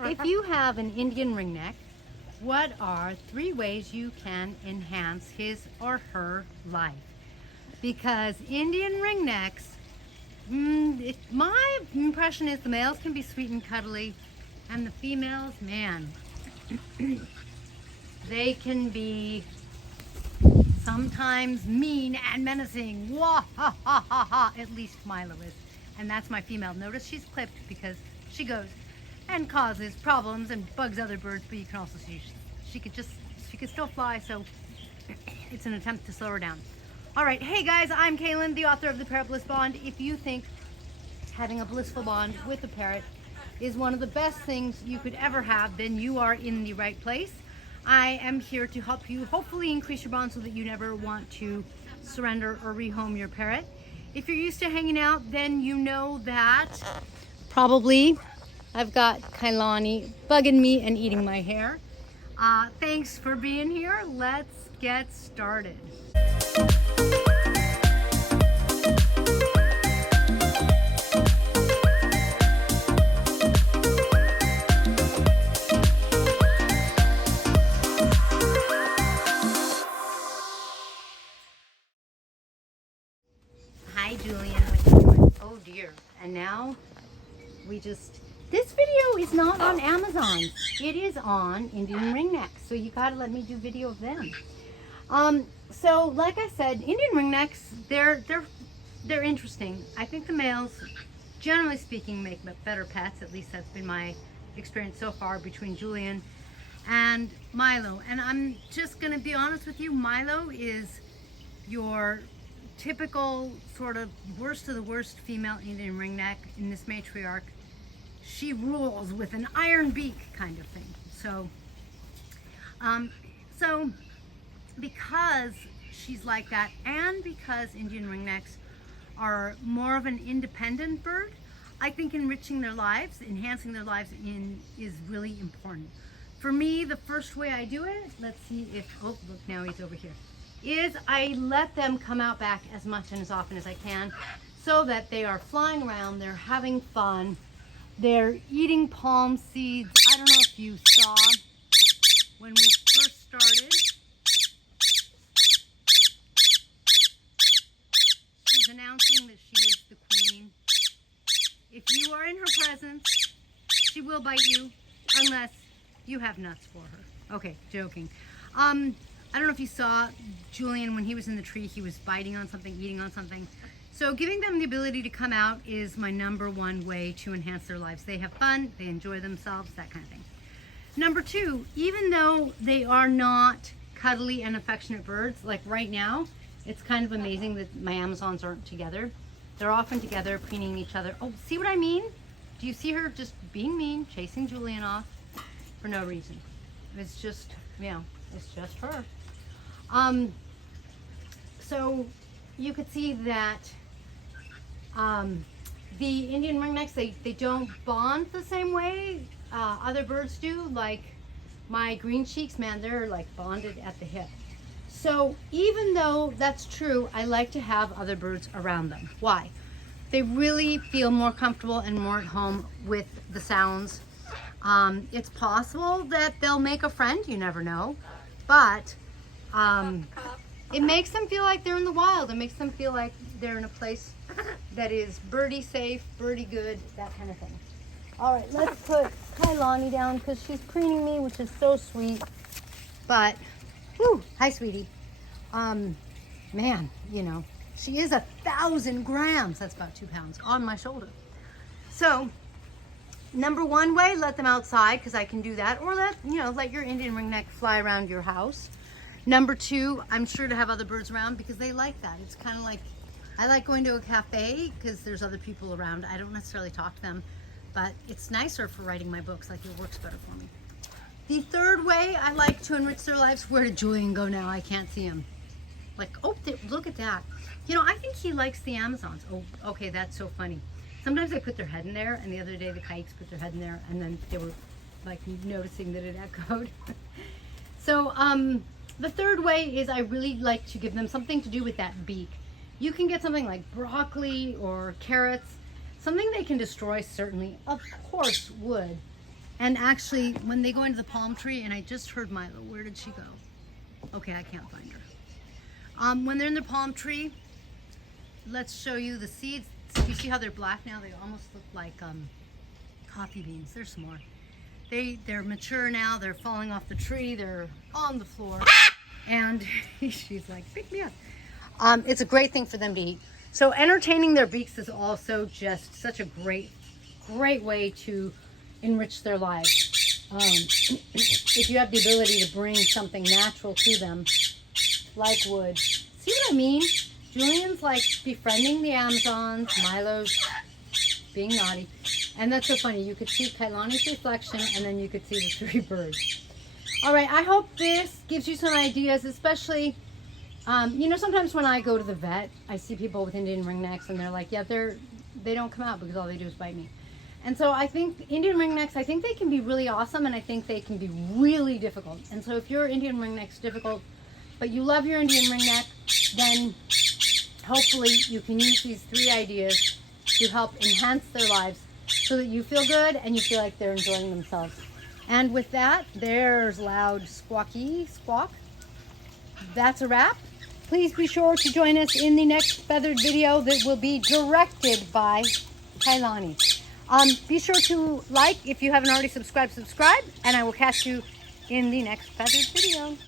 If you have an Indian ringneck, what are 3 ways you can enhance his or her life? Because Indian ringnecks, my impression is the males can be sweet and cuddly, and the females, man, they can be sometimes mean and menacing. Wah, ha, ha, ha, ha. At least Milo is. And that's my female. Notice she's clipped because she goes and causes problems and bugs other birds, but you can also see she could still fly, so it's an attempt to slow her down. All right, hey guys, I'm Kaylin, the author of the Parrot Bliss Bond. If you think having a blissful bond with a parrot is one of the best things you could ever have, then you are in the right place. I am here to help you hopefully increase your bond so that you never want to surrender or rehome your parrot. If you're used to hanging out, then you know that probably I've got Kailani bugging me and eating my hair. Thanks for being here. Let's get started. Hi Julian, what you doing? Oh dear. And now this video is not on Amazon. It is on Indian Ringnecks. So you gotta let me do video of them. So like I said, Indian Ringnecks, they're interesting. I think the males, generally speaking, make better pets. At least that's been my experience so far between Julian and Milo. And I'm just gonna be honest with you, Milo is your typical sort of worst of the worst female Indian ringneck in this matriarch. She rules with an iron beak kind of thing. So because she's like that, and because Indian ringnecks are more of an independent bird, I think enriching their lives, enhancing their lives is really important. For me, the first way I do it, let's see if, oh look, now he's over here, is I let them come out back as much and as often as I can so that they are flying around, they're having fun, they're eating palm seeds. I don't know if you saw when we first started, she's announcing that she is the queen. If you are in her presence, she will bite you unless you have nuts for her. Okay, joking. I don't know if you saw Julian when he was in the tree, he was biting on something, eating on something. So giving them the ability to come out is my #1 way to enhance their lives. They have fun, they enjoy themselves, that kind of thing. #2, even though they are not cuddly and affectionate birds, like right now, it's kind of amazing that my Amazons aren't together. They're often together, preening each other. Oh, see what I mean? Do you see her just being mean, chasing Julian off for no reason? It's just, you know, it's just her. So you could see that the Indian ringnecks, they don't bond the same way other birds do. Like my green cheeks, man, they're like bonded at the hip. So even though that's true, I like to have other birds around them. Why? They really feel more comfortable and more at home with the sounds. It's possible that they'll make a friend, you never know, but it makes them feel like they're in the wild. It makes them feel like they're in a place that is birdie safe, birdie good, that kind of thing. All right, let's put Kailani down because she's preening me, which is so sweet. But, whew, hi, sweetie. Man, you know, she is 1,000 grams. That's about 2 pounds on my shoulder. So, #1 way, let them outside because I can do that, or let your Indian ringneck fly around your house. #2, I'm sure to have other birds around because they like that. It's kind of like, I like going to a cafe because there's other people around. I don't necessarily talk to them, but it's nicer for writing my books. Like, it works better for me. The 3rd way I like to enrich their lives, where did Julian go now? I can't see him. Like, oh, look at that. You know, I think he likes the Amazons. Oh, okay, that's so funny. Sometimes they put their head in there, and the other day the kikes put their head in there, and then they were like noticing that it echoed. So the 3rd way is I really like to give them something to do with that beak. You can get something like broccoli or carrots, something they can destroy, certainly, of course, wood. And actually, when they go into the palm tree, and I just heard Milo, where did she go? Okay, I can't find her. When they're in the palm tree, let's show you the seeds. Do you see how they're black now? They almost look like coffee beans. They're small. They're mature now. They're falling off the tree. They're on the floor. And she's like, pick me up. It's a great thing for them to eat. So entertaining their beaks is also just such a great way to enrich their lives. If you have the ability to bring something natural to them, like wood. See what I mean? Julian's like befriending the Amazons, Milo's being naughty. And that's so funny. You could see Kailani's reflection, and then you could see the 3 birds. All right, I hope this gives you some ideas, especially, you know, sometimes when I go to the vet, I see people with Indian ringnecks, and they're like, yeah, they don't come out because all they do is bite me. And so I think Indian ringnecks, I think they can be really awesome, and I think they can be really difficult. And so if your Indian ringneck's difficult, but you love your Indian ringneck, then hopefully you can use these 3 ideas to help enhance their lives so that you feel good and you feel like they're enjoying themselves. And with that, there's loud squawky squawk. That's a wrap. Please be sure to join us in the next feathered video that will be directed by Kailani. Be sure to like, if you haven't already subscribed, and I will catch you in the next feathered video.